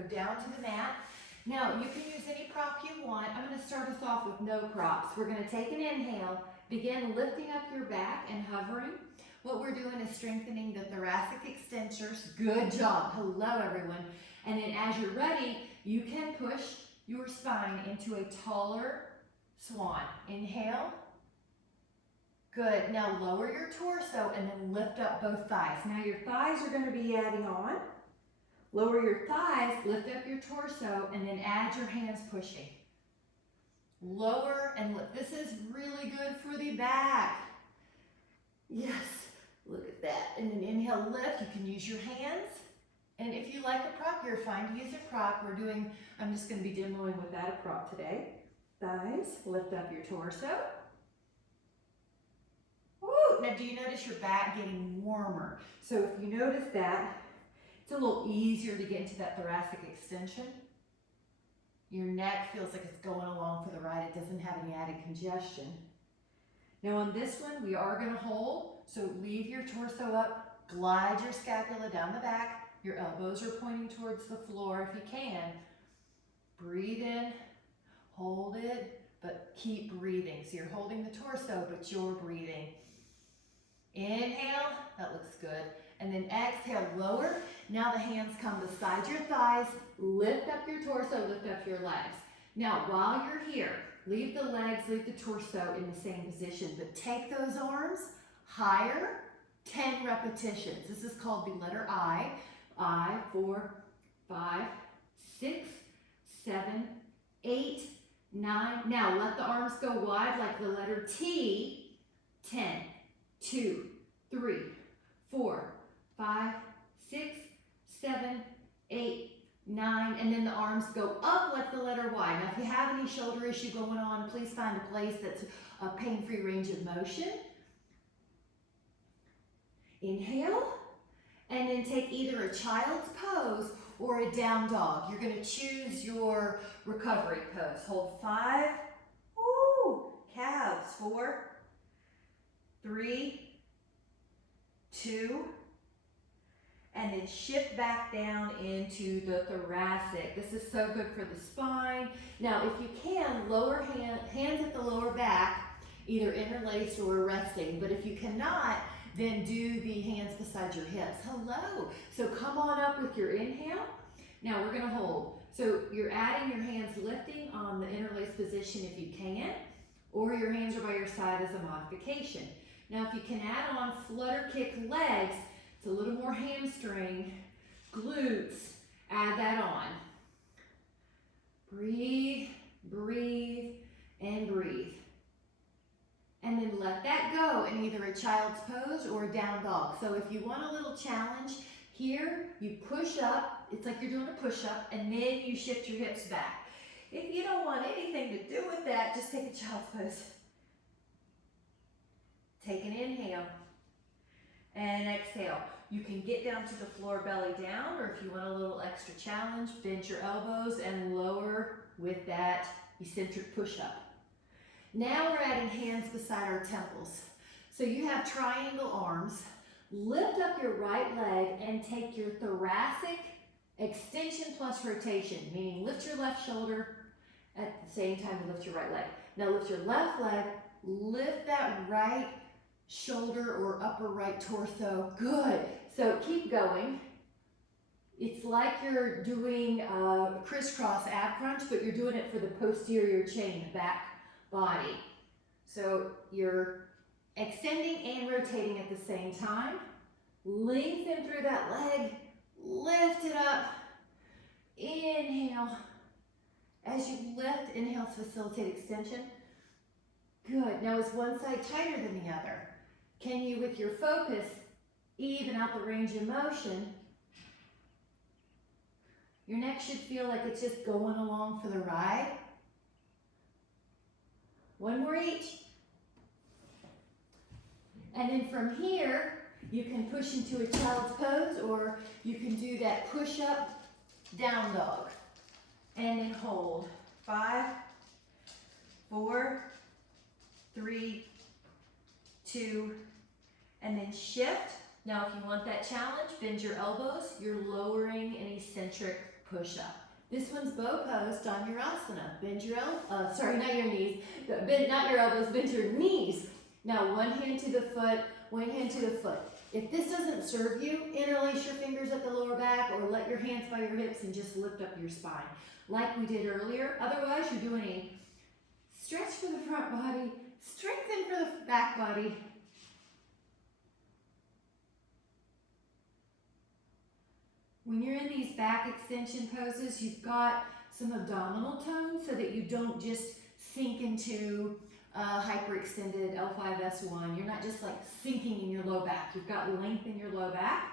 go down to the mat. Now, you can use any prop you want. I'm going to start us off with no props. We're going to take an inhale, begin lifting up your back and hovering. What we're doing is strengthening the thoracic extensors. Good job. Hello, everyone. And then as you're ready, you can push your spine into a taller swan. Inhale. Good. Now lower your torso and then lift up both thighs. Now your thighs are going to be adding on. Lower your thighs, lift up your torso, and then add your hands pushing. Lower and lift. This is really good for the back. Yes, look at that. And then inhale, lift. You can use your hands. And if you like a prop, you're fine to use a prop. I'm just going to be demoing without a prop today. Thighs, lift up your torso. Woo! Now do you notice your back getting warmer? So if you notice that, it's a little easier to get into that thoracic extension. Your neck feels like it's going along for the ride. It doesn't have any added congestion. Now on this one, we are going to hold. So leave your torso up, glide your scapula down the back. Your elbows are pointing towards the floor if you can. Breathe in, hold it, but keep breathing. So you're holding the torso, but you're breathing. Inhale, that looks good. And then exhale, lower. Now the hands come beside your thighs. Lift up your torso, lift up your legs. Now while you're here, leave the legs, leave the torso in the same position, but take those arms higher, 10 repetitions. This is called the letter I. 4, 5, 6, 7, 8, 9. Now let the arms go wide like the letter T. 10, 2, 3, 4, 5, 6, 7, 8, 9, and then the arms go up like the letter Y. Now if you have any shoulder issue going on, please find a place that's a pain-free range of motion. Inhale, and then take either a child's pose or a down dog. You're going to choose your recovery pose. Hold 5, woo, calves, 4, 3, 2, and then shift back down into the thoracic. This is so good for the spine. Now, if you can, lower hands at the lower back, either interlaced or resting. But if you cannot, then do the hands beside your hips. Hello. So come on up with your inhale. Now we're going to hold. So you're adding your hands lifting on the interlaced position if you can, or your hands are by your side as a modification. Now if you can add on flutter kick legs, it's a little more hamstring, glutes, add that on. Breathe, breathe, and breathe. And then let that go in either a child's pose or a down dog. So if you want a little challenge, here you push up, it's like you're doing a push-up, and then you shift your hips back. If you don't want anything to do with that, just take a child's pose. Take an inhale and exhale. You can get down to the floor belly down, or if you want a little extra challenge, bend your elbows and lower with that eccentric push-up. Now we're adding hands beside our temples. So you have triangle arms. Lift up your right leg and take your thoracic extension plus rotation, meaning lift your left shoulder at the same time you lift your right leg. Now lift your left leg, lift that right shoulder or upper right torso. Good. So keep going. It's like you're doing a crisscross ab crunch, but you're doing it for the posterior chain, the back body. So you're extending and rotating at the same time. Lengthen through that leg. Lift it up. Inhale. As you lift, inhale to facilitate extension. Good. Now is one side tighter than the other? Can you, with your focus, even out the range of motion? Your neck should feel like it's just going along for the ride. One more each. And then from here, you can push into a child's pose, or you can do that push-up down dog. And then hold. 5, 4, 3, 2, and then shift. Now if you want that challenge, bend your elbows. You're lowering an eccentric push up. This one's bow post on your asana. Bend your not your knees, not your elbows, bend your knees. Now one hand to the foot, one hand to the foot. If this doesn't serve you, interlace your fingers at the lower back or let your hands by your hips and just lift up your spine like we did earlier. Otherwise, you're doing a stretch for the front body, strengthen for the back body. When you're in these back extension poses, you've got some abdominal tone so that you don't just sink into hyperextended L5S1. You're not just like sinking in your low back. You've got length in your low back.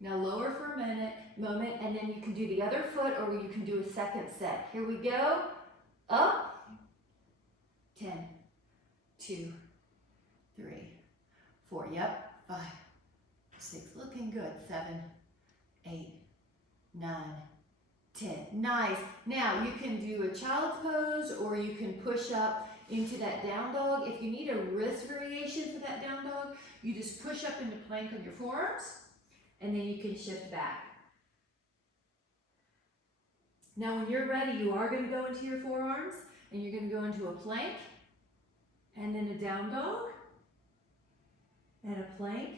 Now lower for a moment, and then you can do the other foot or you can do a second set. Here we go. Up. 10, 2, 3, 4. Yep. 5, 6. Looking good. 7, 8, 9, 10. Nice. Now you can do a child's pose or you can push up into that down dog. If you need a wrist variation for that down dog, you just push up into plank on your forearms and then you can shift back. Now when you're ready, you are going to go into your forearms and you're going to go into a plank and then a down dog and a plank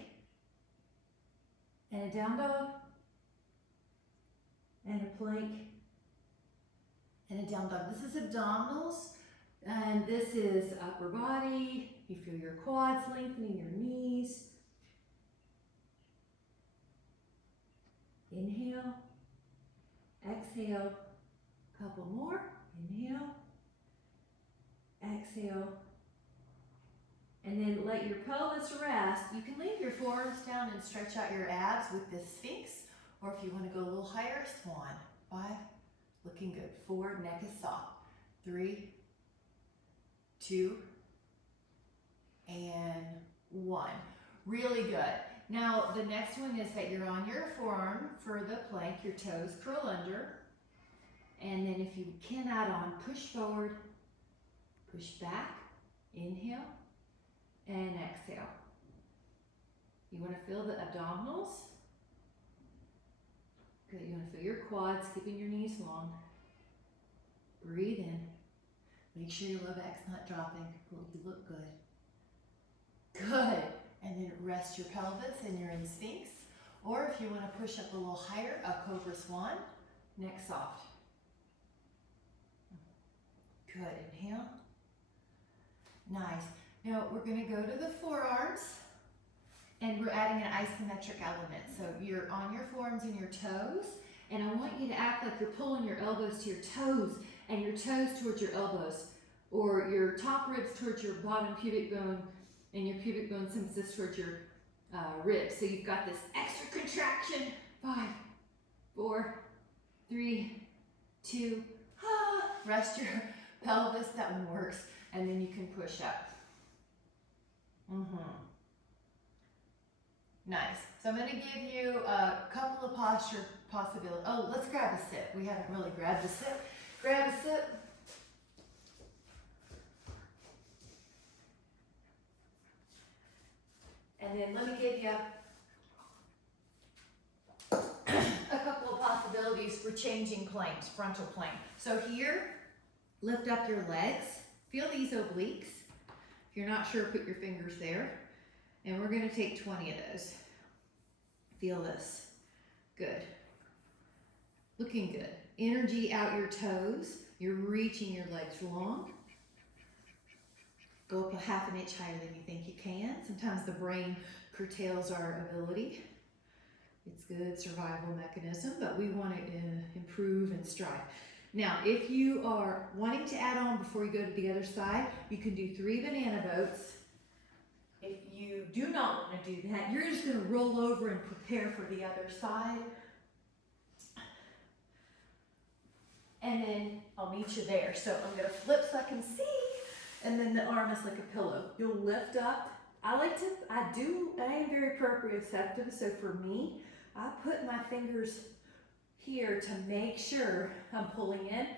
and a down dog and a plank, and a down dog. This is abdominals, and this is upper body. You feel your quads lengthening, your knees. Inhale, exhale, couple more. Inhale, exhale, and then let your pelvis rest. You can leave your forearms down and stretch out your abs with this Sphinx. Or if you want to go a little higher, swan. 5, looking good. 4, neck is soft. 3, 2, and 1. Really good. Now the next one is that you're on your forearm for the plank, your toes curl under. And then if you can add on, push forward, push back, inhale, and exhale. You want to feel the abdominals. Good, you want to feel your quads, keeping your knees long. Breathe in. Make sure your low back's not dropping. You look good. Good. And then rest your pelvis and you're in Sphinx. Or if you want to push up a little higher, a Cobra Swan, neck soft. Good, inhale. Nice. Now we're going to go to the forearms. And we're adding an isometric element. So you're on your forearms and your toes, and I want you to act like you're pulling your elbows to your toes and your toes towards your elbows, or your top ribs towards your bottom pubic bone and your pubic bone symphysis towards your ribs. So you've got this extra contraction. 5, 4, 3, 2, rest your pelvis, that one works, and then you can push up. Nice. So I'm going to give you a couple of posture possibilities. Oh, let's grab a sit. We haven't really grabbed a sit. Grab a sit. And then let me give you a couple of possibilities for changing planes, frontal plane. So here, lift up your legs. Feel these obliques. If you're not sure, put your fingers there. And we're going to take 20 of those. Feel this. Good. Looking good. Energy out your toes. You're reaching your legs long. Go up a ½ an inch higher than you think you can. Sometimes the brain curtails our ability. It's a good survival mechanism, but we want to improve and strive. Now, if you are wanting to add on before you go to the other side, you can do 3 banana boats. If you do not want to do that, you're just going to roll over and prepare for the other side. And then I'll meet you there. So I'm going to flip so I can see. And then the arm is like a pillow. You'll lift up. I am very proprioceptive. So for me, I put my fingers here to make sure I'm pulling in.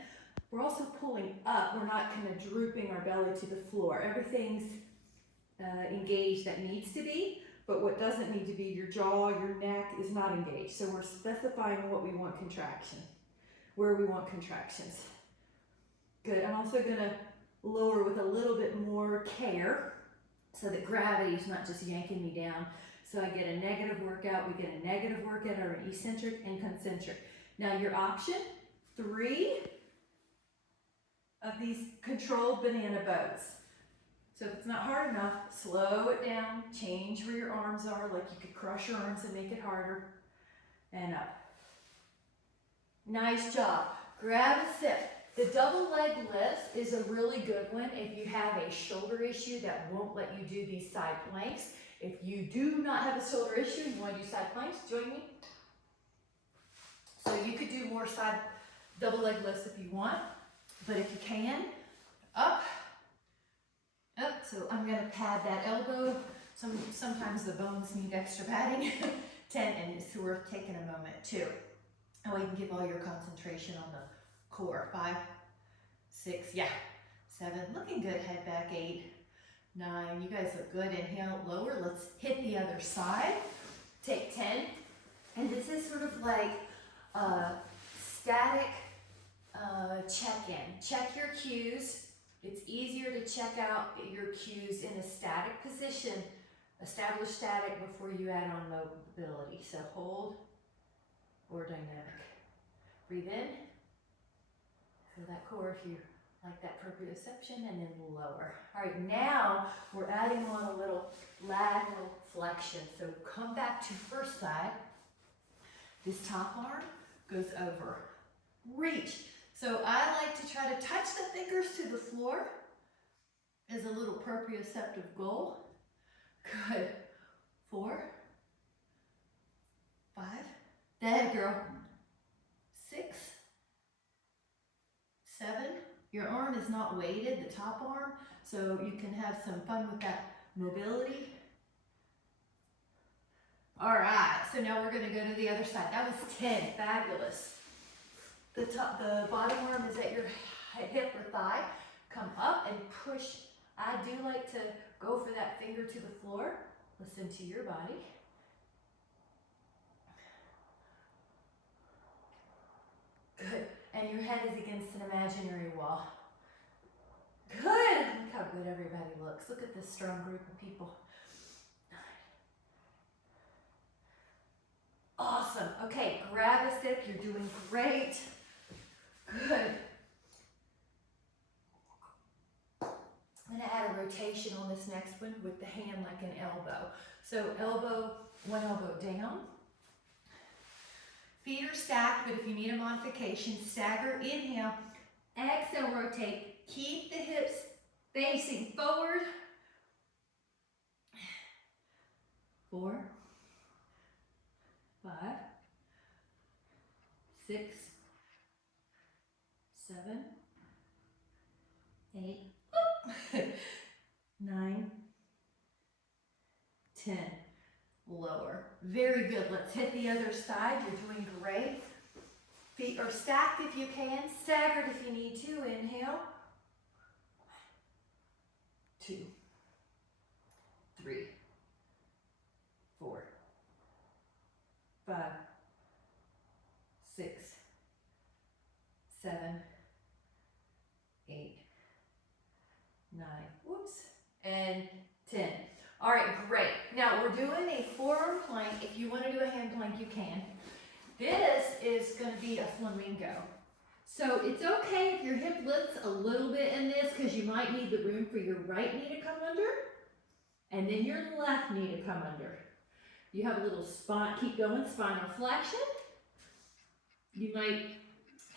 We're also pulling up. We're not kind of drooping our belly to the floor. Everything's engaged that needs to be, but what doesn't need to be your jaw, your neck is not engaged. So we're specifying what we want contraction, where we want contractions. Good, I'm also gonna lower with a little bit more care so that gravity is not just yanking me down. So I get a negative workout, we get a negative workout or an eccentric and concentric. Now your option, 3 of these controlled banana boats. So if it's not hard enough, slow it down, change where your arms are, like you could crush your arms and make it harder, and up. Nice job. Grab a sip. The double leg lift is a really good one if you have a shoulder issue that won't let you do these side planks. If you do not have a shoulder issue and you want to do side planks, join me. So you could do more side double leg lifts if you want, but if you can, up. So I'm going to pad that elbow. Sometimes the bones need extra padding. 10, and it's worth taking a moment too. And we can give all your concentration on the core. 5, 6, yeah, 7, looking good, head back, 8, 9, you guys look good. Inhale, lower, let's hit the other side. Take 10, and this is sort of like a static check-in. Check your cues. It's easier to check out your cues in a static position, establish static before you add on mobility. So hold or dynamic. Breathe in. Feel that core if you like that proprioception, and then lower. All right, now we're adding on a little lateral flexion. So come back to first side. This top arm goes over. Reach. So I like to try to touch the fingers to the floor as a little proprioceptive goal. Good. 4, 5. There, girl. 6, 7. Your arm is not weighted, the top arm, so you can have some fun with that mobility. All right, so now we're going to go to the other side. That was 10. Fabulous. The bottom arm is at your hip or thigh. Come up and push. I do like to go for that finger to the floor. Listen to your body. Good. And your head is against an imaginary wall. Good. Look how good everybody looks. Look at this strong group of people. Awesome. Okay, grab a sip. You're doing great. Good. I'm going to add a rotation on this next one with the hand like an elbow. So one elbow down. Feet are stacked, but if you need a modification, stagger, inhale, exhale, rotate. Keep the hips facing forward. 4, 5, 6, 7, 8, 9, 10. Lower. Very good. Let's hit the other side. You're doing great. Feet are stacked if you can. Staggered if you need to. Inhale. 2, 3, 4, 5, 6, 7, 8, 9, whoops, and 10. All right, great. Now we're doing a forearm plank. If you want to do a hand plank, you can. This is going to be a flamingo. So it's okay if your hip lifts a little bit in this because you might need the room for your right knee to come under and then your left knee to come under. You have a little spine, keep going, spinal flexion. You might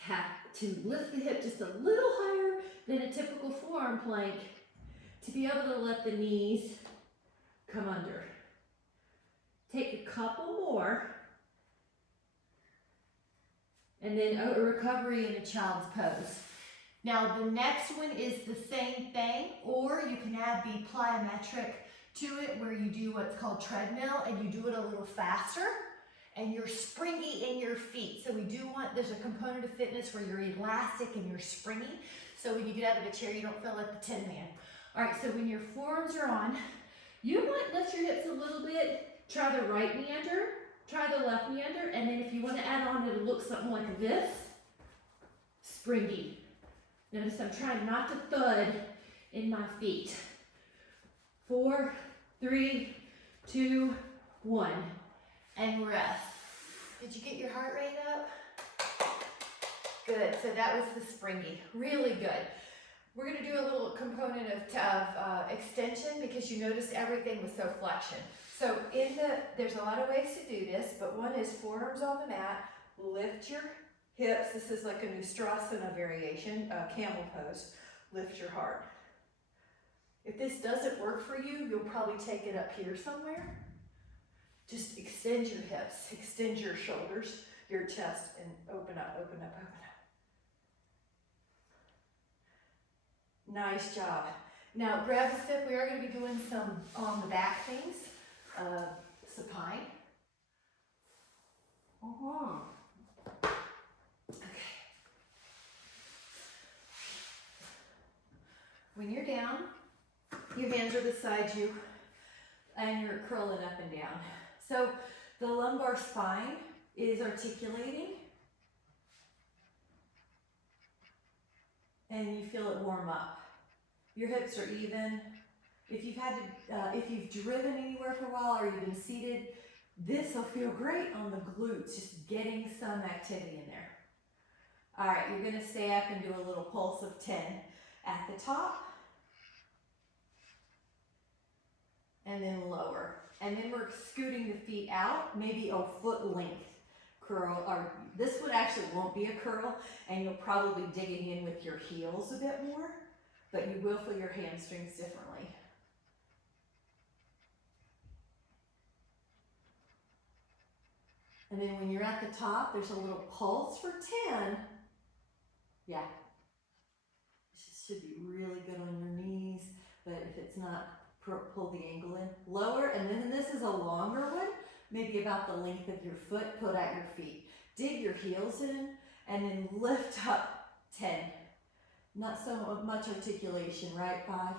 have to lift the hip just a little higher than a typical forearm plank to be able to let the knees come under. Take a couple more. And then a recovery in a child's pose. Now the next one is the same thing, or you can add the plyometric to it where you do what's called treadmill and you do it a little faster and you're springy in your feet. So we do want, there's a component of fitness where you're elastic and you're springy. So when you get out of a chair, you don't feel like the Tin Man. All right, so when your forearms are on, You might lift your hips a little bit, try the right meander, try the left meander, and then if you want to add on, it'll look something like this. Springy. Notice I'm trying not to thud in my feet. 4, 3, 2, 1, and rest. Did you get your heart rate up? Good, so that was the springy, really good. We're gonna do a little component of extension because you noticed everything was so flexion. So there's a lot of ways to do this, but one is forearms on the mat, lift your hips. This is like a Nustrasana variation, camel pose. Lift your heart. If this doesn't work for you, you'll probably take it up here somewhere. Just extend your hips, extend your shoulders, your chest, and open up, open up, open up. Nice job. Now grab a sip. We are going to be doing some on the back things. Supine. Okay. When you're down, your hands are beside you and you're curling up and down. So the lumbar spine is articulating and you feel it warm up. Your hips are even. If you've driven anywhere for a while or you've been seated, this will feel great on the glutes, just getting some activity in there. All right, you're gonna stay up and do a little pulse of 10 at the top. And then lower. And then we're scooting the feet out, maybe a foot length curl, or this one actually won't be a curl, and you'll probably be digging in with your heels a bit more, but you will feel your hamstrings differently. And then when you're at the top, there's a little pulse for 10. Yeah. This should be really good on your knees, but if it's not, pull the ankle in. Lower, and then this is a longer one, maybe about the length of your foot, put at your feet. Dig your heels in, and then lift up 10. Not so much articulation, right? 5,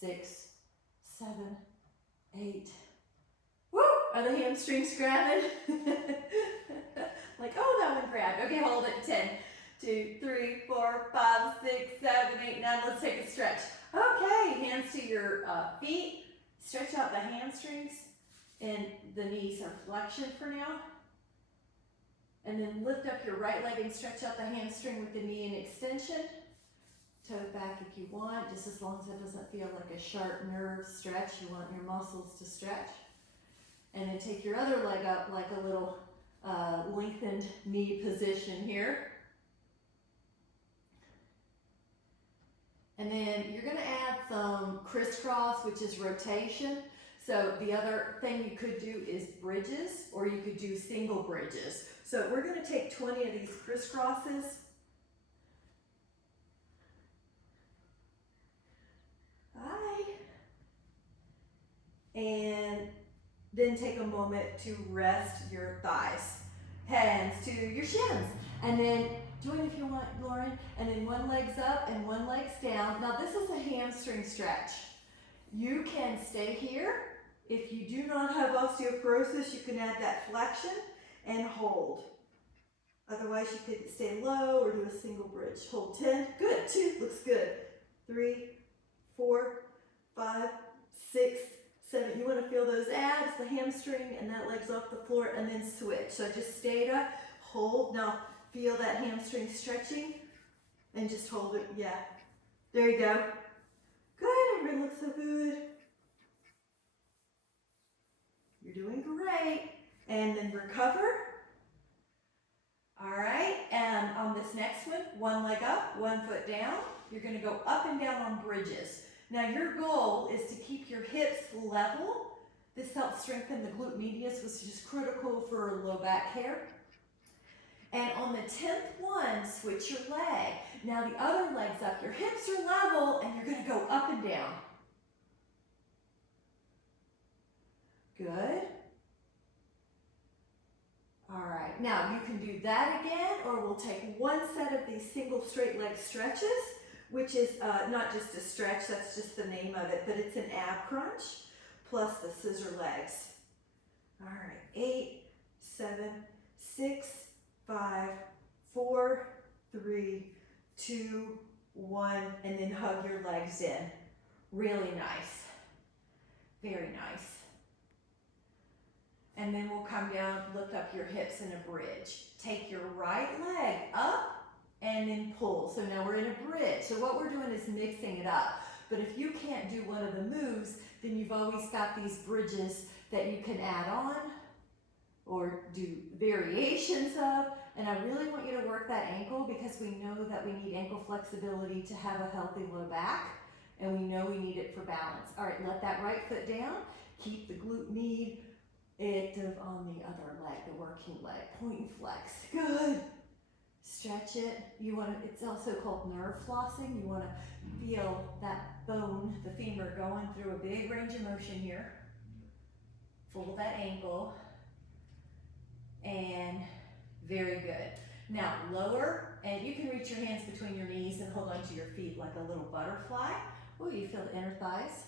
6, 7, 8. Woo! Are the hamstrings grabbing? Like, oh, that one grabbed. Okay, hold it. 10, 2, 3, 4, 5, 6, 7, 8, 9. Let's take a stretch. Okay, hands to your feet. Stretch out the hamstrings, and the knees are flexion for now. And then lift up your right leg and stretch out the hamstring with the knee in extension. Toe back if you want, just as long as it doesn't feel like a sharp nerve stretch. You want your muscles to stretch. And then take your other leg up like a little lengthened knee position here. And then you're going to add some crisscross, which is rotation. So the other thing you could do is bridges, or you could do single bridges. So we're going to take 20 of these crisscrosses. Bye. And then take a moment to rest your thighs. Hands to your shins. And then join if you want, Lauren. And then one leg's up and one leg's down. Now this is a hamstring stretch. You can stay here. If you do not have osteoporosis, you can add that flexion and hold. Otherwise, you could stay low or do a single bridge. Hold 10. Good. 2. Looks good. 3, 4, 5, 6, 7. You want to feel those abs, the hamstring, and that leg's off the floor, and then switch. So I just stayed up, hold. Now feel that hamstring stretching, and just hold it. Yeah. There you go. Good. Everybody looks so good. You're doing great. And then recover. All right, and on this next one, one leg up, one foot down. You're going to go up and down on bridges. Now your goal is to keep your hips level. This helps strengthen the glute medius, which is critical for low back care. And on the 10th one, switch your leg. Now the other leg's up, your hips are level, and you're going to go up and down. Good. All right, now you can do that again, or we'll take one set of these single straight leg stretches, which is not just a stretch, that's just the name of it, but it's an ab crunch. plus the scissor legs. All right, 8, 7, 6, 5, 4, 3, 2, 1, and then hug your legs in. Really nice. Very nice. And then we'll come down, lift up your hips in a bridge. Take your right leg up and then pull. So now we're in a bridge. So what we're doing is mixing it up. But if you can't do one of the moves, then you've always got these bridges that you can add on or do variations of. And I really want you to work that ankle because we know that we need ankle flexibility to have a healthy low back. And we know we need it for balance. All right, let that right foot down. Keep the glute med active on the other leg, the working leg. Point and flex. Good. Stretch it. You want to, it's also called nerve flossing. You want to feel that bone, the femur, going through a big range of motion here. Fold that ankle. And very good. Now lower, and you can reach your hands between your knees and hold onto your feet like a little butterfly. Oh, you feel the inner thighs.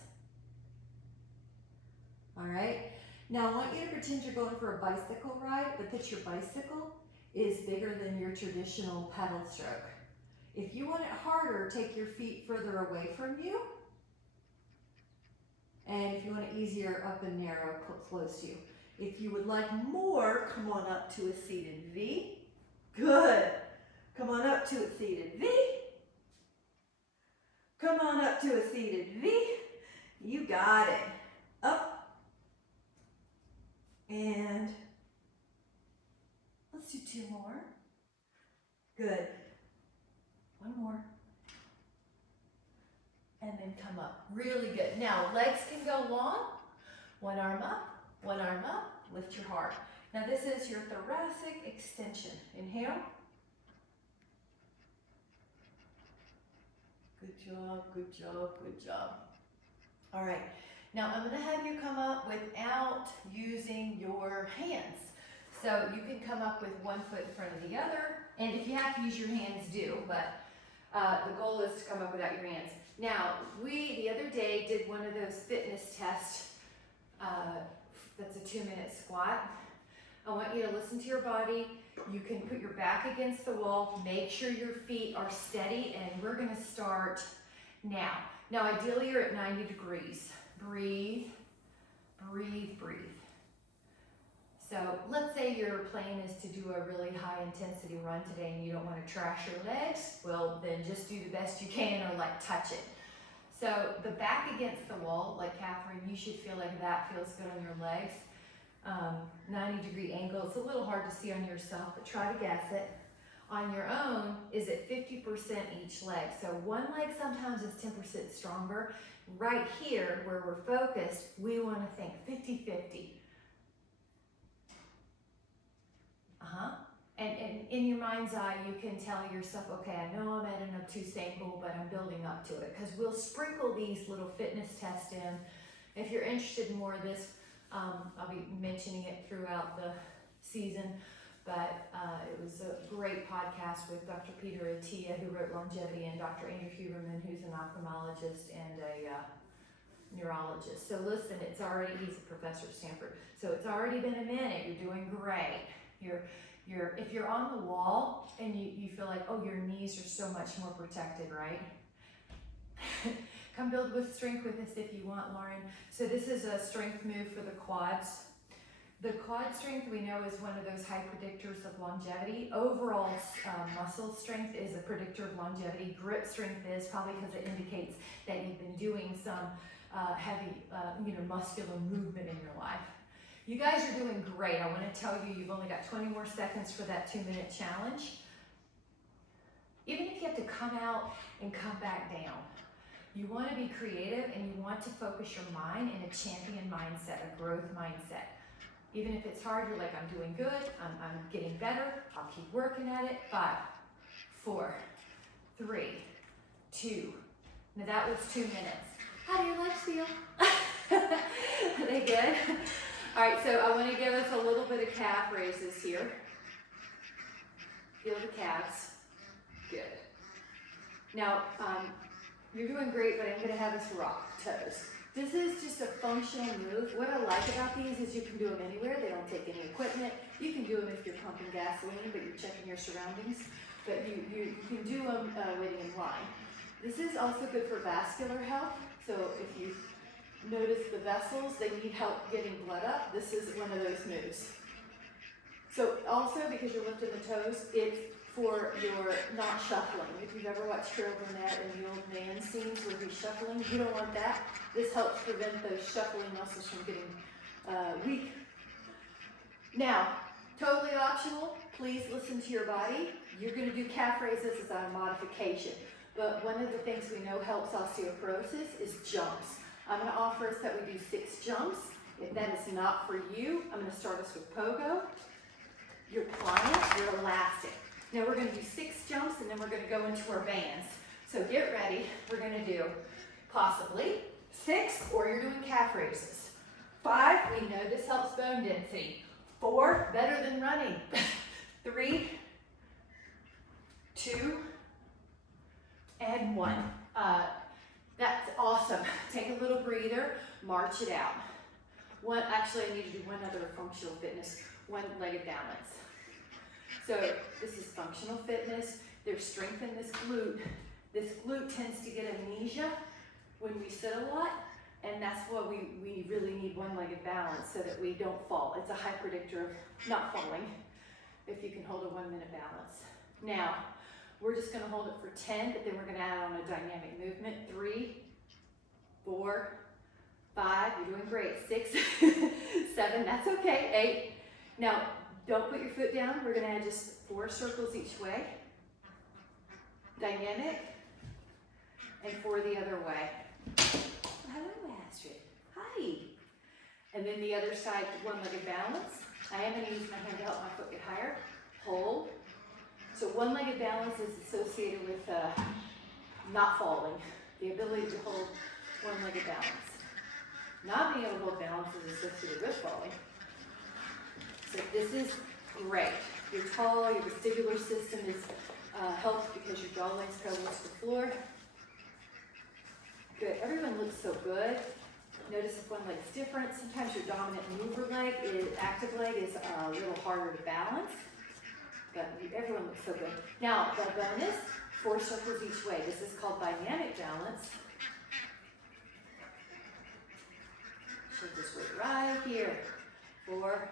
All right. Now I want you to pretend you're going for a bicycle ride, but that your bicycle is bigger than your traditional pedal stroke. If you want it harder, take your feet further away from you. And if you want it easier, up and narrow, close to you. If you would like more, come on up to a seated V. Good. Come on up to a seated V. Come on up to a seated V. You got it. Up. And let's do 2 more. Good. 1 more. And then come up. Really good. Now, legs can go long. 1 arm up, 1 arm up. Lift your heart. Now, this is your thoracic extension. Inhale. Good job, good job, good job. All right. Now, I'm going to have you come up without using your hands. So you can come up with 1 foot in front of the other. And if you have to use your hands, do. But the goal is to come up without your hands. Now, we, the other day, did one of those fitness tests. That's a 2-minute squat. I want you to listen to your body. You can put your back against the wall. Make sure your feet are steady. And we're going to start now. Now, ideally, you're at 90 degrees. Breathe, breathe, breathe. So let's say your plan is to do a really high intensity run today and you don't want to trash your legs. Well, then just do the best you can or like touch it. So the back against the wall, like Catherine, you should feel like that feels good on your legs. 90-degree angle, it's a little hard to see on yourself, but try to guess it. On your own is at 50% each leg. So one leg sometimes is 10% stronger. Right here, where we're focused, we want to think 50-50. And in your mind's eye, you can tell yourself, okay, I know I'm at an obtuse ankle, but I'm building up to it. Because we'll sprinkle these little fitness tests in. If you're interested in more of this, I'll be mentioning it throughout the season. But it was a great podcast with Dr. Peter Attia, who wrote Longevity, and Dr. Andrew Huberman, who's an ophthalmologist and a neurologist. So listen, it's already, he's a professor at Stanford. So it's already been a minute. You're doing great. If you're on the wall and you feel like, oh, your knees are so much more protected, right? Come build with strength with us if you want, Lauren. So this is a strength move for the quads. The quad strength we know is one of those high predictors of longevity. Overall muscle strength is a predictor of longevity. Grip strength is probably because it indicates that you've been doing some heavy, muscular movement in your life. You guys are doing great. I want to tell you, you've only got 20 more seconds for that 2-minute challenge. Even if you have to come out and come back down, you want to be creative and you want to focus your mind in a champion mindset, a growth mindset. Even if it's hard, you're like, I'm doing good, I'm getting better, I'll keep working at it. 5, 4, 3, 2. Now that was 2 minutes. How do your legs feel? Are they good? All right, so I want to give us a little bit of calf raises here. Feel the calves. Good. Now, you're doing great, but I'm going to have us rock toes. This is just a functional move. What I like about these is you can do them anywhere. They don't take any equipment. You can do them if you're pumping gasoline, but you're checking your surroundings. But you can do them waiting in line. This is also good for vascular health. So if you notice the vessels, they need help getting blood up. This is one of those moves. So also, because you're lifting the toes, it's for your not shuffling. If you've ever watched Carol Burnett in the Old Man scenes where he's shuffling, you don't want that. This helps prevent those shuffling muscles from getting weak. Now, totally optional, please listen to your body. You're going to do calf raises as a modification. But one of the things we know helps osteoporosis is jumps. I'm going to offer us that we do 6 jumps. If that is not for you, I'm going to start us with pogo. Your pliant, your elastic. Now we're going to do 6 jumps and then we're going to go into our bands. So get ready. We're going to do possibly 6, or you're doing calf raises. 5, we know this helps bone density. 4, better than running. 3, 2, and 1. That's awesome. Take a little breather, march it out. Actually, I need to do one other functional fitness, one-legged balance. So this is functional fitness. There's strength in this glute. This glute tends to get amnesia when we sit a lot, and that's why we really need one-legged balance so that we don't fall. It's a high predictor of not falling if you can hold a 1-minute balance. Now, we're just going to hold it for 10, but then we're going to add on a dynamic movement. 3, 4, 5, you're doing great. 6, 7, that's okay. 8. Now, don't put your foot down. We're going to add just 4 circles each way. Dynamic. And 4 the other way. Hello, Astrid. Hi. And then the other side, one-legged balance. I am going to use my hand to help my foot get higher. Hold. So one-legged balance is associated with not falling. The ability to hold one-legged balance. Not being able to hold balance is associated with falling. So this is great. You're tall, your vestibular system is helped because your jaw line's parallel to the floor. Good. Everyone looks so good. Notice if one leg's different. Sometimes your dominant mover leg, active leg, is a little harder to balance. But everyone looks so good. Now, the bonus, 4 circles each way. This is called dynamic balance. So just wait right here. 4,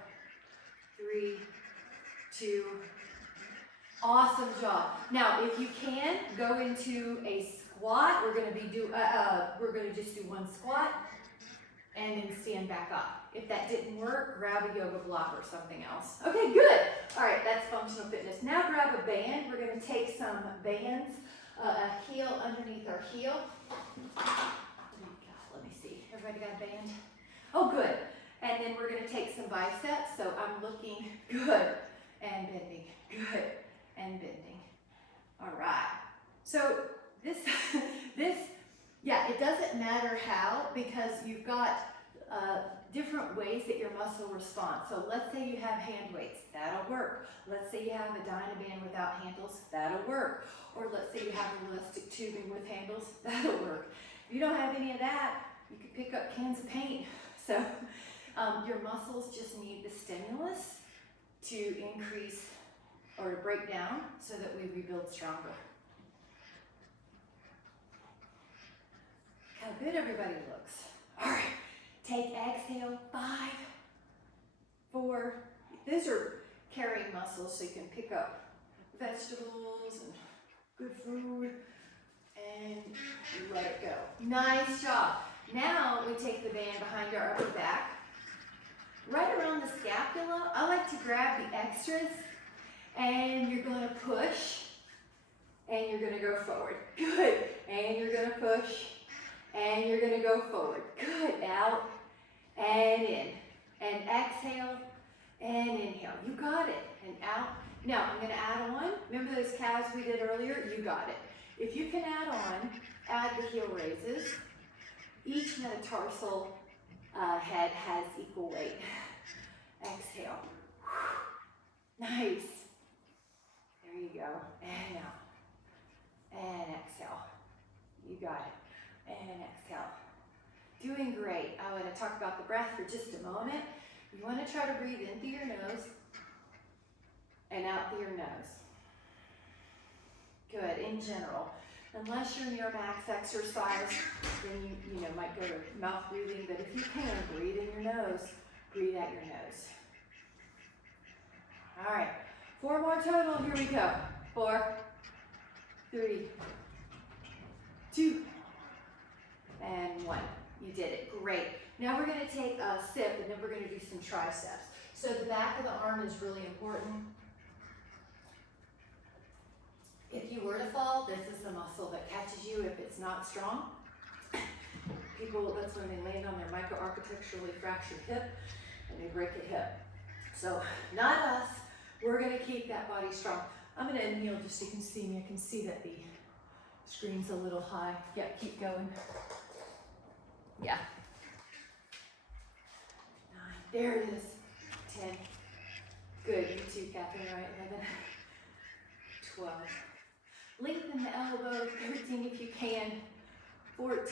3, 2. Awesome job. Now, if you can, go into a squat. We're going to just do 1 squat and then stand back up. If that didn't work, grab a yoga block or something else. Okay, good. All right, that's functional fitness. Now grab a band. We're going to take some bands, a heel underneath our heel. Let me see. Everybody got a band? Oh, good. And then we're going to take some biceps. So I'm looking good and bending, good and bending. All right. So this, yeah, it doesn't matter how, because you've got different ways that your muscle responds. So let's say you have hand weights, that'll work. Let's say you have a Dynaband without handles, that'll work. Or let's say you have elastic tubing with handles, that'll work. If you don't have any of that, you can pick up cans of paint. So your muscles just need the stimulus to increase or break down so that we rebuild stronger. How good everybody looks. All right. Take exhale, 5, 4. Those are carrying muscles, so you can pick up vegetables and good food, and you let it go. Nice job. Now we take the band behind our upper back. Right around the scapula, I like to grab the extras, and you're going to push, and you're going to go forward. Good. And you're going to push, and you're going to go forward. Good. Out and in. And exhale and inhale. You got it. And out. Now, I'm going to add on. Remember those calves we did earlier? You got it. If you can add on, add the heel raises. Each metatarsal head has equal weight. Exhale. Nice. There you go. And out. And exhale. You got it. And exhale. Doing great. I want to talk about the breath for just a moment. You want to try to breathe in through your nose and out through your nose. Good, in general. Unless you're in your max exercise, then you might go to mouth breathing, but if you can, breathe in your nose, breathe out your nose. All right, 4 more total, here we go. 4, 3, 2, and 1. You did it, great. Now we're gonna take a sip and then we're gonna do some triceps. So the back of the arm is really important. If you were to fall, this is the muscle that catches you if it's not strong. People, that's when they land on their microarchitecturally fractured hip and they break a hip. So not us, we're gonna keep that body strong. I'm gonna kneel just so you can see me. I can see that the screen's a little high. Yeah, keep going. Yeah. 9, there it is. 10, good, you too, Catherine, all right, 11, 12. Lengthen the elbow, 13 if you can, 14,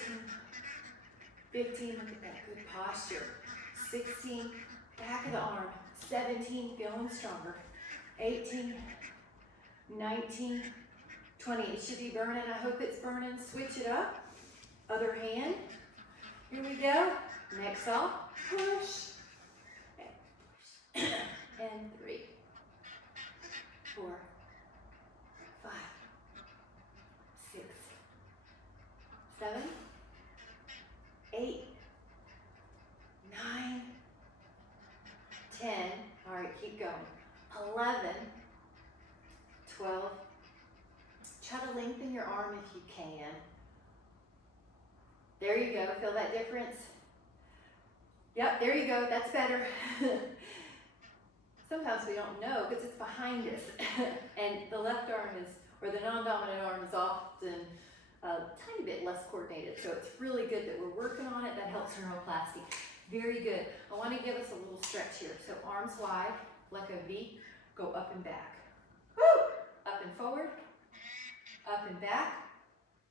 15, look at that, good posture, 16, back of the arm, 17, feeling stronger, 18, 19, 20, it should be burning, I hope it's burning, switch it up, other hand, here we go, next off, push, and 3, 4, 5, 6, 7, 8, 9, 10, all right, keep going, 11, 12, try to lengthen your arm if you can. There you go, feel that difference? Yep, there you go, that's better. Sometimes we don't know because it's behind us. And the left arm is, or the non-dominant arm is often a tiny bit less coordinated. So it's really good that we're working on it. That helps neuroplasty. Very good. I want to give us a little stretch here. So arms wide, like a V, go up and back. Woo! Up and forward, up and back,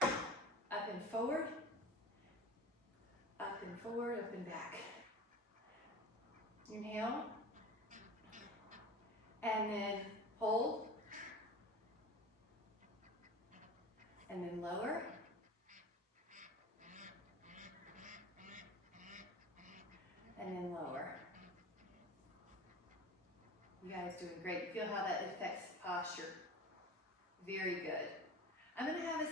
up and forward, up and forward, up and back. Inhale. And then hold. And then lower. And then lower. You guys doing great. Feel how that affects posture. Very good. I'm going to have us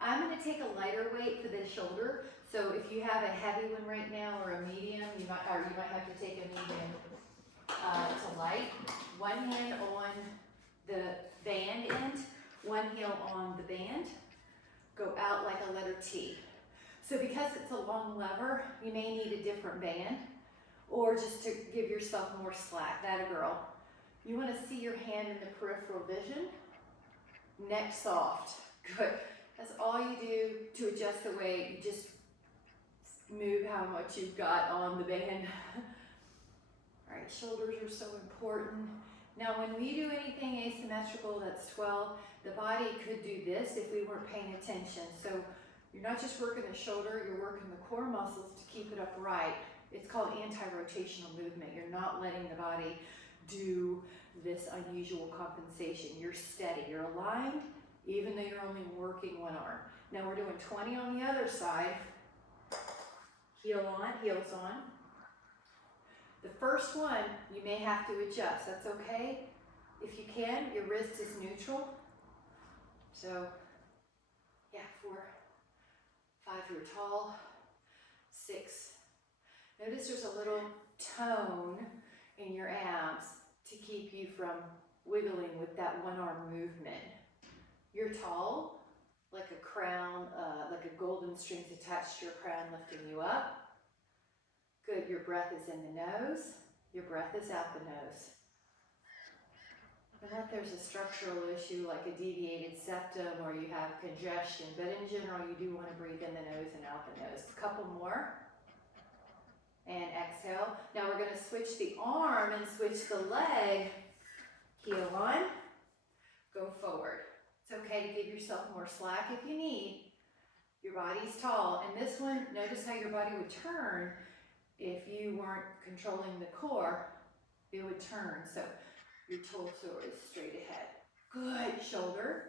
I'm going to take a lighter weight for the shoulder. So if you have a heavy one right now or a medium, you might have to take a medium to light. One hand on the band end, one heel on the band. Go out like a letter T. So because it's a long lever, you may need a different band or just to give yourself more slack. That a girl. You want to see your hand in the peripheral vision. Neck soft. Good. That's all you do to adjust the weight. You just move how much you've got on the band. All right, shoulders are so important. Now, when we do anything asymmetrical that's 12, the body could do this if we weren't paying attention. So you're not just working the shoulder, you're working the core muscles to keep it upright. It's called anti-rotational movement. You're not letting the body do this unusual compensation. You're steady, you're aligned, even though you're only working one arm. Now we're doing 20 on the other side. Heel on, heels on. The first one, you may have to adjust. That's okay. If you can, your wrist is neutral. So, yeah, 4, 5, you're tall. 6. Notice there's a little tone in your abs to keep you from wiggling with that one arm movement. You're tall, like a crown, like a golden string attached to your crown lifting you up. Good, your breath is in the nose, your breath is out the nose. Not there's a structural issue like a deviated septum or you have congestion, but in general you do want to breathe in the nose and out the nose. A couple more. And exhale. Now we're going to switch the arm and switch the leg. Heel on, go forward. It's okay to give yourself more slack if you need. Your body's tall, and this one, notice how your body would turn if you weren't controlling the core. It would turn, so your torso is straight ahead. Good, shoulder.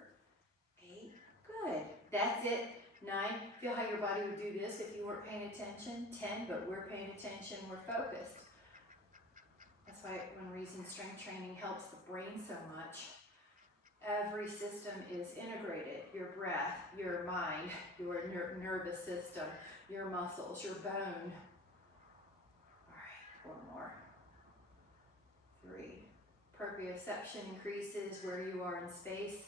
8, good. That's it. 9, feel how your body would do this if you weren't paying attention. 10, but we're paying attention, we're focused. That's why one reason strength training helps the brain so much. Every system is integrated. Your breath, your mind, your nervous system, your muscles, your bone. All right, one more. 3. Proprioception increases where you are in space,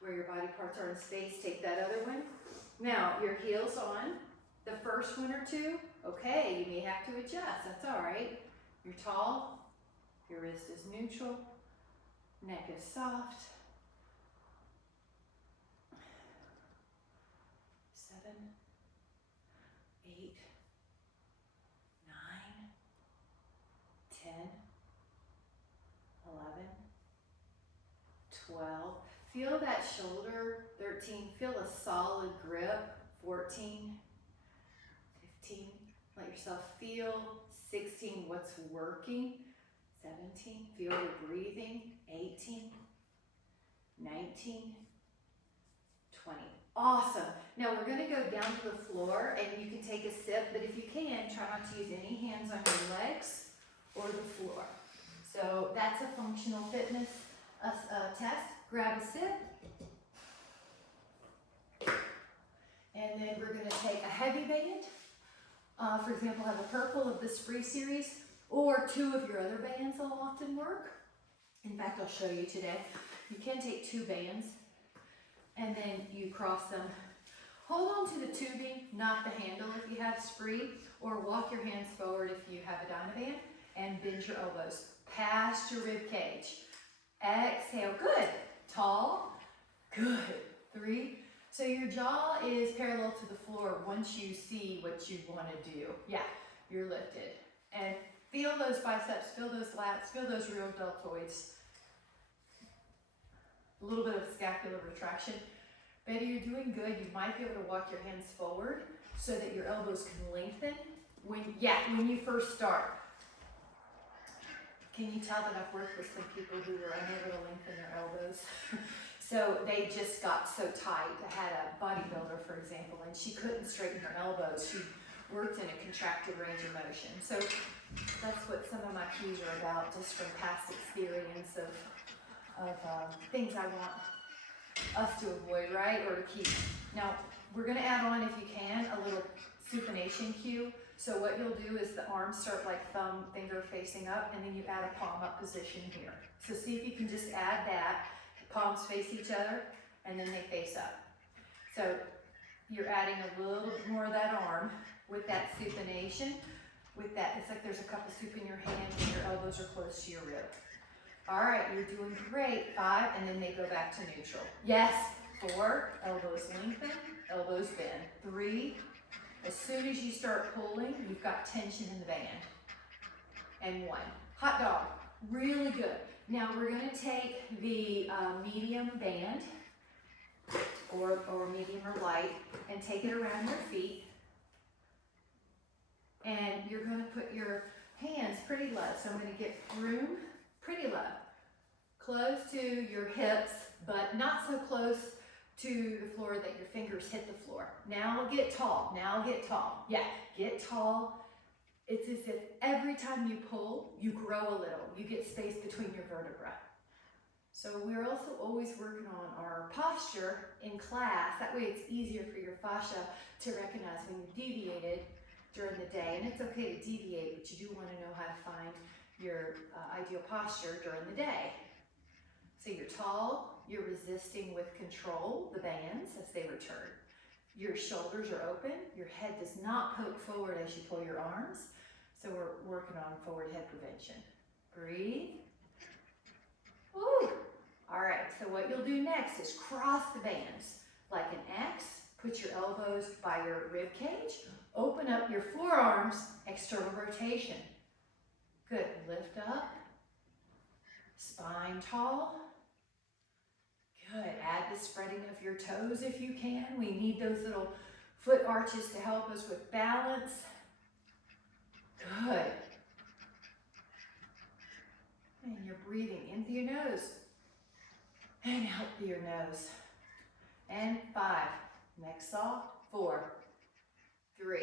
where your body parts are in space. Take that other one. Now, your heels on. The first one or two, okay, you may have to adjust. That's all right. You're tall. Your wrist is neutral. Neck is soft. 7, 8, 9, 10, 11, 12. Feel that shoulder. 13. Feel a solid grip. 14, 15. Let yourself feel. 16. What's working? 17. Feel your breathing. 18, 19, 20. Awesome. Now we're going to go down to the floor, and you can take a sip, but if you can, try not to use any hands on your legs or the floor. So that's a functional fitness test. Grab a sip. And then we're going to take a heavy band. For example, have a purple of the Spree series, or 2 of your other bands will often work. In fact, I'll show you today. You can take 2 bands, and then you cross them. Hold on to the tubing, not the handle if you have Spree, or walk your hands forward if you have a Dynaband, and bend your elbows past your rib cage. Exhale, good. Tall, good. 3. So your jaw is parallel to the floor once you see what you want to do. Yeah, you're lifted. And feel those biceps, feel those lats, feel those real deltoids. A little bit of scapular retraction. Betty, you're doing good. You might be able to walk your hands forward so that your elbows can lengthen when you first start. Can you tell that I've worked with some people who were unable to lengthen their elbows? So they just got so tight. I had a bodybuilder, for example, and she couldn't straighten her elbows. She worked in a contracted range of motion. So that's what some of my cues are about, just from past experience of things I want us to avoid, right, or to keep. Now, we're going to add on, if you can, a little supination cue. So what you'll do is the arms start like thumb, finger facing up, and then you add a palm up position here. So see if you can just add that. Palms face each other, and then they face up. So you're adding a little bit more of that arm with that supination. With that, it's like there's a cup of soup in your hand and your elbows are close to your rib. All right, you're doing great. 5, and then they go back to neutral. Yes. 4, elbows lengthen, elbows bend. 3, as soon as you start pulling, you've got tension in the band. And 1, hot dog, really good. Now we're going to take the medium band, or medium or light, and take it around your feet. And you're going to put your hands pretty low. So I'm going to get room pretty low. Close to your hips, but not so close to the floor that your fingers hit the floor. Now get tall. Now get tall. Yeah, get tall. It's as if every time you pull, you grow a little. You get space between your vertebrae. So we're also always working on our posture in class. That way it's easier for your fascia to recognize when you've deviated during the day. And it's okay to deviate, but you do want to know how to find your ideal posture during the day. So you're tall, you're resisting with control, the bands as they return. Your shoulders are open, your head does not poke forward as you pull your arms. So we're working on forward head prevention. Breathe. Woo. All right, so what you'll do next is cross the bands like an X. Put your elbows by your rib cage. Open up your forearms, external rotation. Good, lift up. Spine tall. Good, add the spreading of your toes if you can. We need those little Foot arches to help us with balance. Good. And you're breathing in through your nose and out through your nose. And 5. Next soft. 4, 3,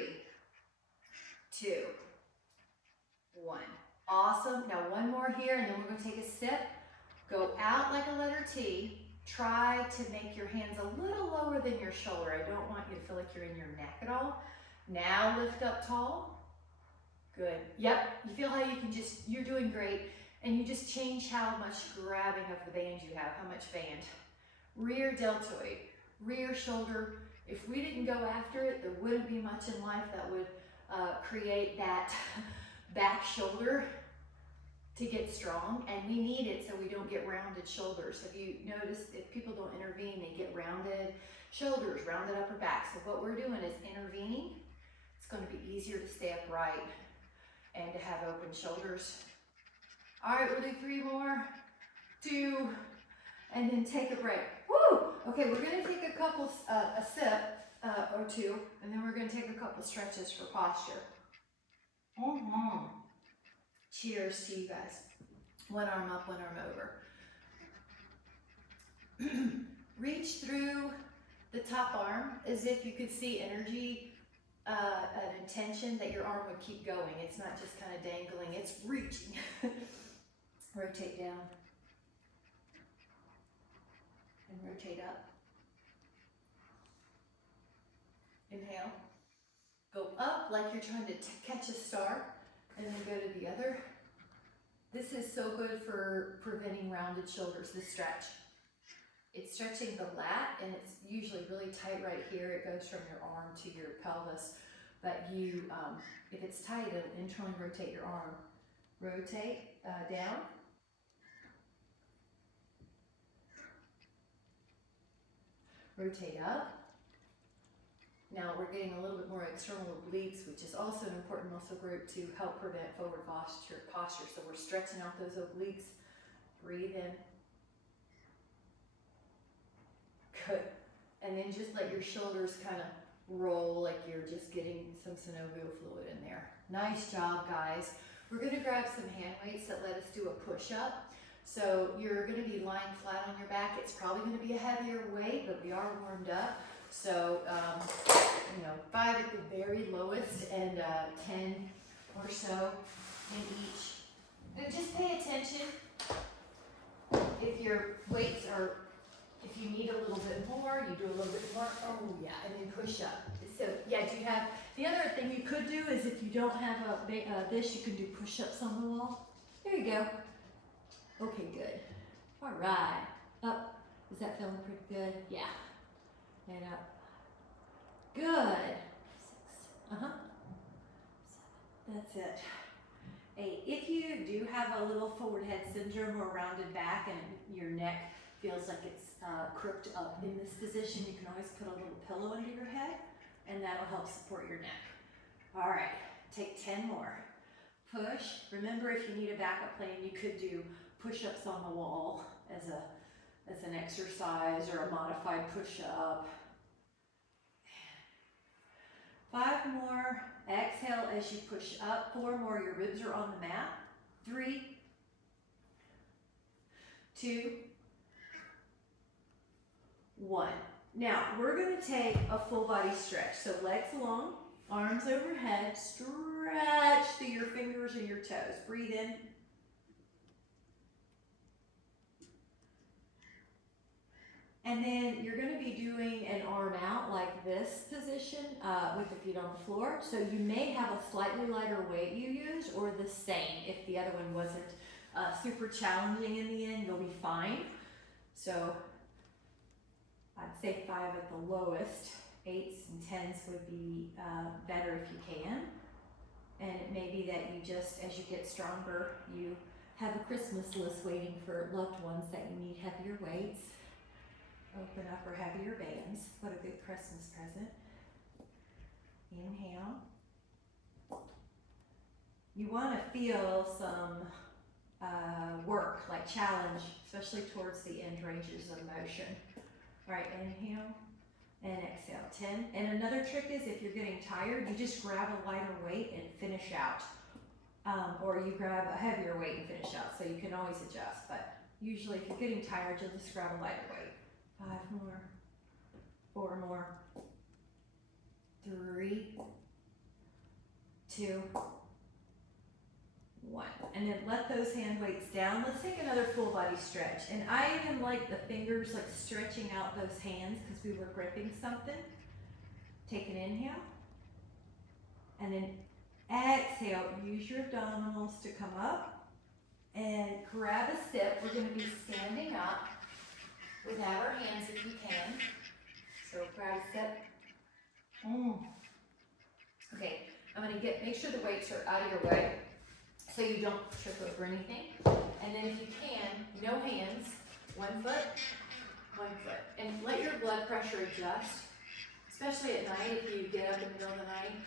2, 1. Awesome. Now one more here, and then we're going to take a sip. Go out like a letter T. Try to make your hands a little lower than your shoulder. I don't want you to feel like you're in your neck at all. Now lift up tall. Good. Yep. You feel how you can just, you're doing great. And you just change how much grabbing of the band you have, how much band. Rear deltoid, rear shoulder. If we didn't go after it, there wouldn't be much in life that would create that back shoulder to get strong, and we need it so we don't get rounded shoulders. Have you noticed if people don't intervene, they get rounded shoulders, rounded upper back. So what we're doing is intervening. It's going to be easier to stay upright and to have open shoulders. All right, we'll do 3 more, 2, and then take a break. Woo! Okay, we're gonna take a couple, a sip or 2, and then we're gonna take a couple stretches for posture. Cheers to you guys. One arm up, one arm over. Reach through the top arm as if you could see energy, an intention that your arm would keep going. It's not just kind of dangling, it's reaching. Rotate down. And rotate up. Inhale. Go up like you're trying to catch a star, and then go to the other. This is so good for preventing rounded shoulders, this stretch. It's stretching the lat, and it's usually really tight right here. It goes from your arm to your pelvis. But you, if it's tight, it'll internally rotate your arm. Rotate down. Rotate up. Now we're getting a little bit more external obliques, which is also an important muscle group to help prevent forward posture. So we're stretching out those obliques. Breathe in. Good. And then just let your shoulders kind of roll like you're just getting some synovial fluid in there. Nice job, guys. We're going to grab some hand weights that let us do a push-up. So you're going to be lying flat on your back. It's probably going to be a heavier weight, but we are warmed up. So, 5 at the very lowest and 10 or so in each. And just pay attention if your weights are, if you need a little bit more, you do a little bit more. Oh yeah, and then push up. So yeah, do you have, the other thing you could do is if you don't have this, you can do push-ups on the wall. There you go. Okay, good. All right. Up. Is that feeling pretty good? Yeah. And up. Good. 6. 7. That's it. 8. If you do have a little forward head syndrome or rounded back and your neck feels like it's crooked up in this position, you can always put a little pillow under your head, and that'll help support your neck. All right. Take 10 more. Push. Remember, if you need a backup plan, you could do push-ups on the wall as an exercise or a modified push-up. 5 more. Exhale as you push up. 4 more. Your ribs are on the mat. 3, 2, 1. Now, we're going to take a full body stretch. So legs long, arms overhead, stretch through your fingers and your toes. Breathe in. And then you're going to be doing an arm out like this position with the feet on the floor. So you may have a slightly lighter weight you use or the same. If the other one wasn't super challenging in the end, you'll be fine. So I'd say 5 at the lowest. 8s and 10s would be better if you can. And it may be that you just, as you get stronger, you have a Christmas list waiting for loved ones that you need heavier weights. Open up or heavier bands. What a good Christmas present. Inhale. You want to feel some work, like challenge, especially towards the end ranges of motion. All right, inhale. and exhale, 10. And another trick is if you're getting tired, you just grab a lighter weight and finish out. Or you grab a heavier weight and finish out, so you can always adjust. But usually if you're getting tired, you'll just grab a lighter weight. 5 more, 4 more, 3, 2, 1. And then let those hand weights down. Let's take another full body stretch. And I even like the fingers like stretching out those hands because we were gripping something. Take an inhale. And then exhale, use your abdominals to come up. And grab a sip. We're going to be standing up without our hands if you can. So grab a sip. Okay, I'm going to make sure the weights are out of your way so you don't trip over anything. And then if you can, no hands, 1 foot, 1 foot. And let your blood pressure adjust, especially at night. If you get up in the middle of the night,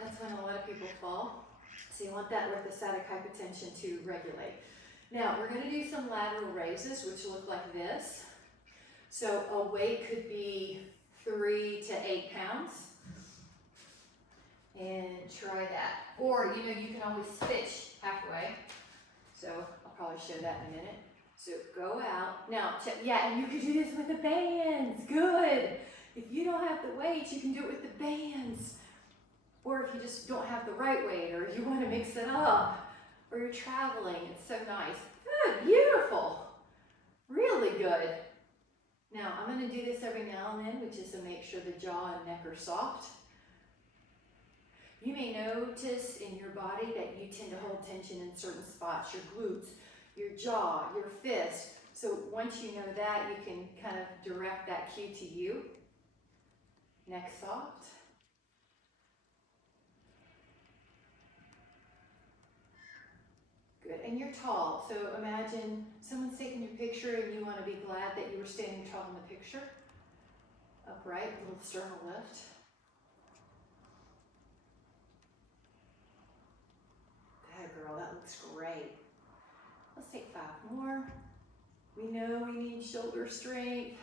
that's when a lot of people fall. So you want that orthostatic hypotension to regulate. Now, we're going to do some lateral raises, which look like this. So a weight could be 3 to 8 pounds. And try that. Or, you can always switch halfway. So I'll probably show that in a minute. So go out. Now, and you can do this with the bands. Good. If you don't have the weights, you can do it with the bands. Or if you just don't have the right weight, or you want to mix it up, or you're traveling, it's so nice. Good, beautiful. Really good. Now, I'm going to do this every now and then, which is to make sure the jaw and neck are soft. You may notice in your body that you tend to hold tension in certain spots, your glutes, your jaw, your fist. So once you know that, you can kind of direct that cue to you. Neck soft. Good, and you're tall. So imagine someone's taking your picture and you want to be glad that you were standing tall in the picture. Upright, little sternal lift. Girl, that looks great. Let's take 5 more. We know we need shoulder strength.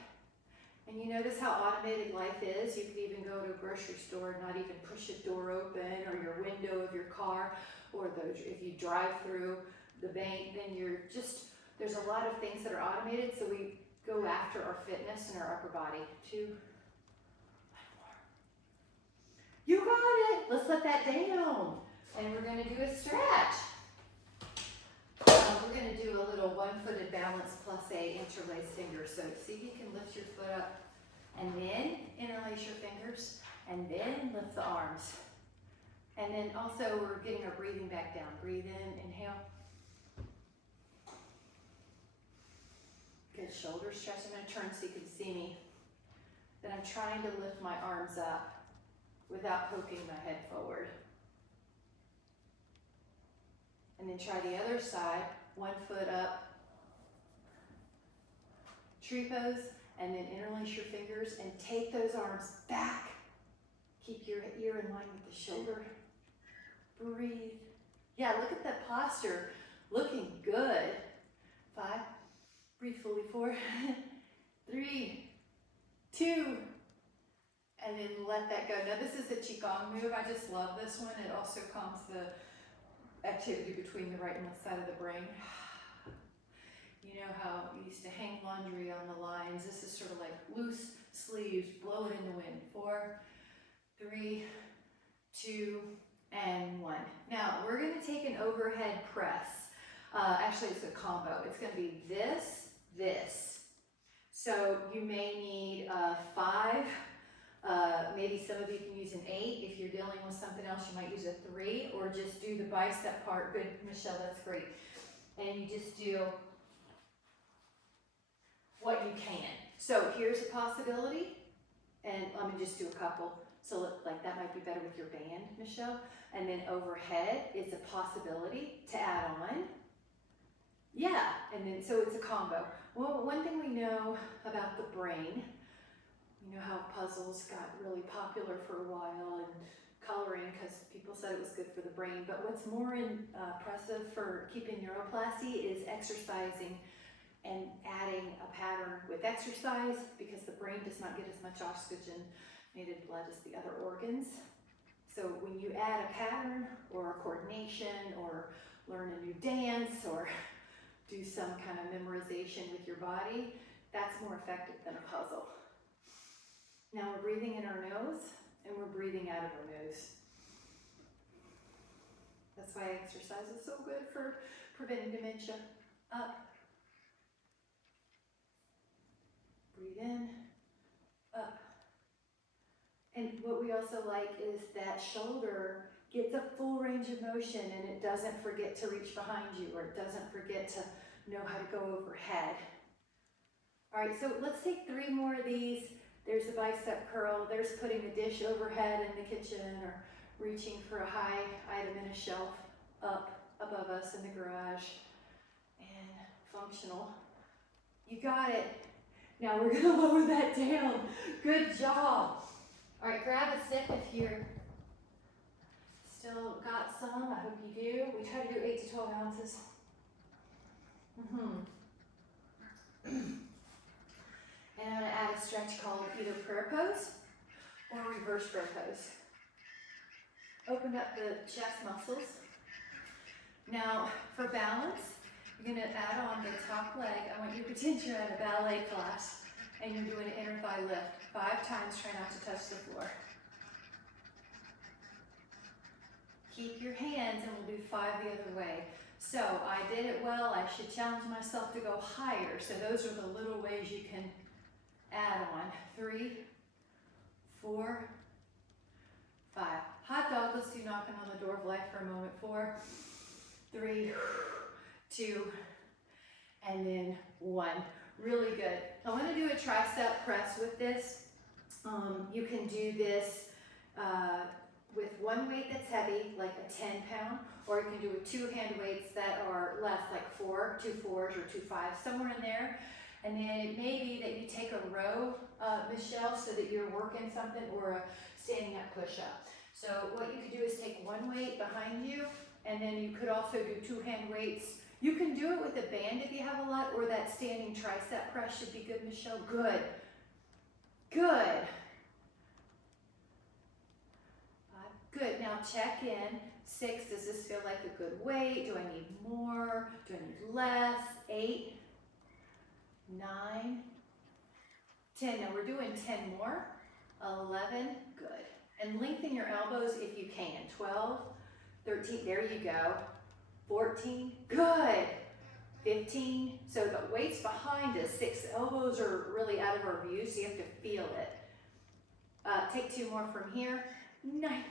And you notice how automated life is. You could even go to a grocery store and not even push a door open, or your window of your car, or if you drive through the bank, then there's a lot of things that are automated, so we go after our fitness and our upper body. 2, 1 more. You got it. Let's let that down. And we're going to do a stretch. We're going to do a little one-footed balance plus a interlaced finger. So see if you can lift your foot up and then interlace your fingers and then lift the arms. And then also we're getting our breathing back down. Breathe in, inhale. Good, shoulder stretch. I'm going to turn so you can see me. Then I'm trying to lift my arms up without poking my head forward. And then try the other side, 1 foot up, tree pose, and then interlace your fingers and take those arms back. Keep your ear in line with the shoulder. Breathe. Yeah, look at that posture, looking good. 5, breathe fully. 4, 3, 2, and then let that go. Now this is the Qigong move. I just love this one. It also calms the activity between the right and left side of the brain. You know how we used to hang laundry on the lines. This is sort of like loose sleeves, blow it in the wind. 4, 3, 2, and 1. Now we're going to take an overhead press. Actually, it's a combo. It's going to be this, this. So you may need 5. Maybe some of you can use an 8. If you're dealing with something else, you might use a 3, or just do the bicep part. Good, Michelle, that's great. And you just do what you can. So here's a possibility, and let me just do a couple. So like that might be better with your band, Michelle. And then overhead is a possibility to add on. Yeah, and then so it's a combo. Well, one thing we know about the brain, you know how puzzles got really popular for a while, and coloring because people said it was good for the brain. But what's more impressive for keeping neuroplasty is exercising and adding a pattern with exercise, because the brain does not get as much oxygen needed blood as the other organs. So when you add a pattern or a coordination or learn a new dance or do some kind of memorization with your body, that's more effective than a puzzle. Now we're breathing in our nose and we're breathing out of our nose. That's why exercise is so good for preventing dementia. Up. Breathe in. Up. And what we also like is that shoulder gets a full range of motion and it doesn't forget to reach behind you, or it doesn't forget to know how to go overhead. All right, so let's take 3 more of these. There's a bicep curl. There's putting a dish overhead in the kitchen, or reaching for a high item in a shelf up above us in the garage. And functional. You got it. Now we're gonna lower that down. Good job. All right, grab a sip if you're still got some. I hope you do. We try to do 8 to 12 ounces. And I'm gonna add a stretch called either prayer pose or reverse prayer pose. Open up the chest muscles. Now, for balance, you're gonna add on the top leg. I want you to pretend you're at a ballet class and you're doing an inner thigh lift. 5 times, try not to touch the floor. Keep your hands and we'll do 5 the other way. So I did it well, I should challenge myself to go higher. So those are the little ways you can add on. 3, 4, 5. Hot dog, let's do knocking on the door of life for a moment. 4, 3, 2, and then 1. Really good. I want to do a tricep press with this. You can do this with one weight that's heavy, like a 10-pound, or you can do with 2 hand weights that are less, like 2 4s or 2 5s, somewhere in there. And then it may be that you take a row, Michelle, so that you're working something, or a standing up push-up. So what you could do is take one weight behind you, and then you could also do 2 hand weights. You can do it with a band if you have a lot, or that standing tricep press should be good, Michelle. Good. Good. 5. Good. Now check in. 6. Does this feel like a good weight? Do I need more? Do I need less? 8. 9. 10. Now we're doing 10 more. 11. Good. And lengthen your elbows if you can. 12. 13. There you go. 14. Good. 15. So the weight's behind us. 6. Elbows are really out of our view, so you have to feel it. Take 2 more from here. 19.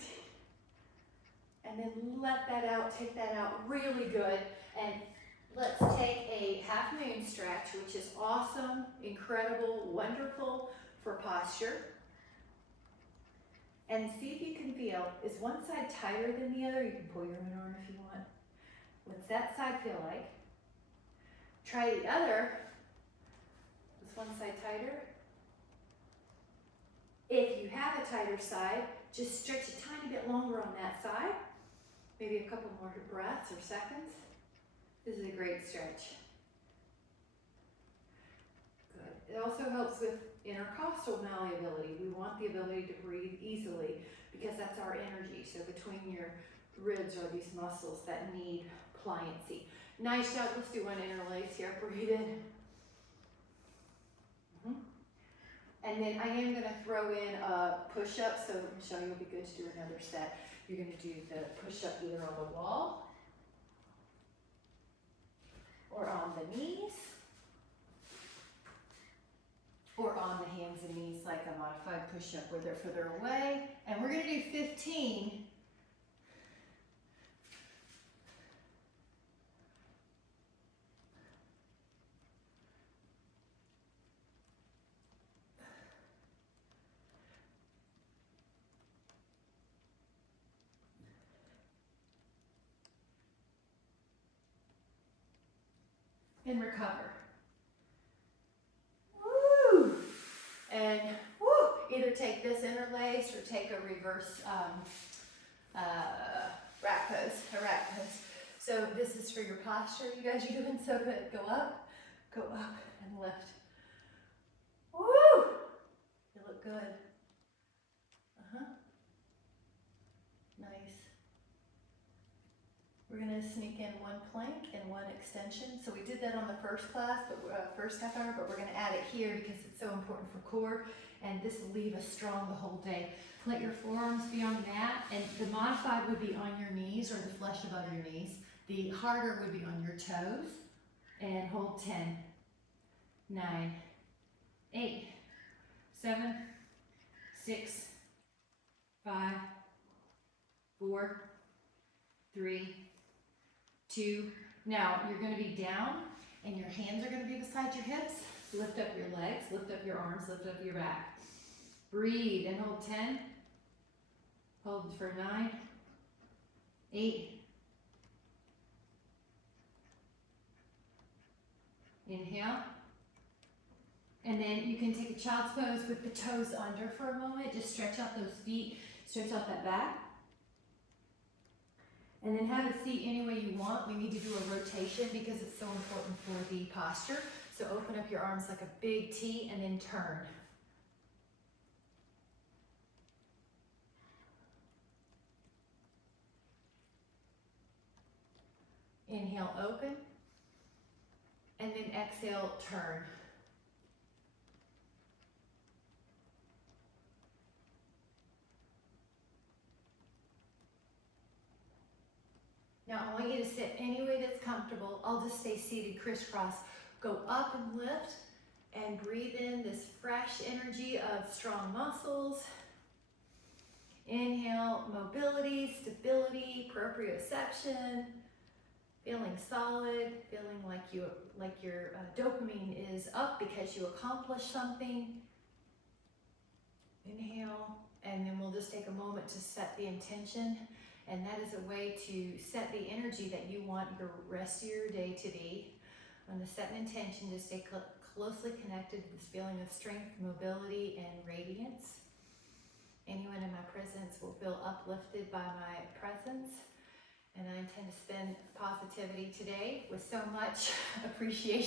And then let that out. Take that out. Really good. And let's take a half moon stretch, which is awesome, incredible, wonderful for posture. And see if you can feel, is one side tighter than the other? You can pull your own arm if you want. What's that side feel like? Try the other. Is one side tighter? If you have a tighter side, just stretch a tiny bit longer on that side. Maybe a couple more breaths or seconds. This is a great stretch. Good. It also helps with intercostal malleability. We want the ability to breathe easily because that's our energy. So between your ribs are these muscles that need pliancy. Nice job. Let's do one interlace here. Breathe in. And then I am going to throw in a push-up. So Michelle, you'll be good to do another set. You're going to do the push-up either on the wall or on the knees, or on the hands and knees like a modified push-up where they're further away. And we're going to do 15. And recover. Woo! And woo! Either take this interlace or take a reverse rat pose, a rat pose. So this is for your posture. You guys are doing so good. Go up, Go up and lift. Woo! You look good. Nice. We're gonna sneak in one plank and one extension. So we did that on the first class, but first half hour, but we're gonna add it here because it's so important for core, and this will leave us strong the whole day. Let your forearms be on the mat, and the modified would be on your knees or the flesh above your knees. The harder would be on your toes, and hold 10, 9, 8, 7, 6, 5, 4, 3, 2. Now you're going to be down and your hands are going to be beside your hips. Lift up your legs, lift up your arms, lift up your back. Breathe and hold 10. Hold for 9, 8. Inhale. And then you can take a child's pose with the toes under for a moment. Just stretch out those feet, stretch out that back. And then have a seat any way you want. We need to do a rotation because it's so important for the posture. So open up your arms like a big T and then turn. Inhale, open. And then exhale, turn. Now I want you to sit any way that's comfortable. I'll just stay seated crisscross. Go up and lift and breathe in this fresh energy of strong muscles. Inhale, mobility, stability, proprioception, feeling solid, feeling like your dopamine is up because you accomplished something. Inhale, and then we'll just take a moment to set the intention. And that is a way to set the energy that you want your rest of your day to be. On the set an intention to stay closely connected to this feeling of strength, mobility, and radiance. Anyone in my presence will feel uplifted by my presence. And I intend to spend positivity today with so much appreciation.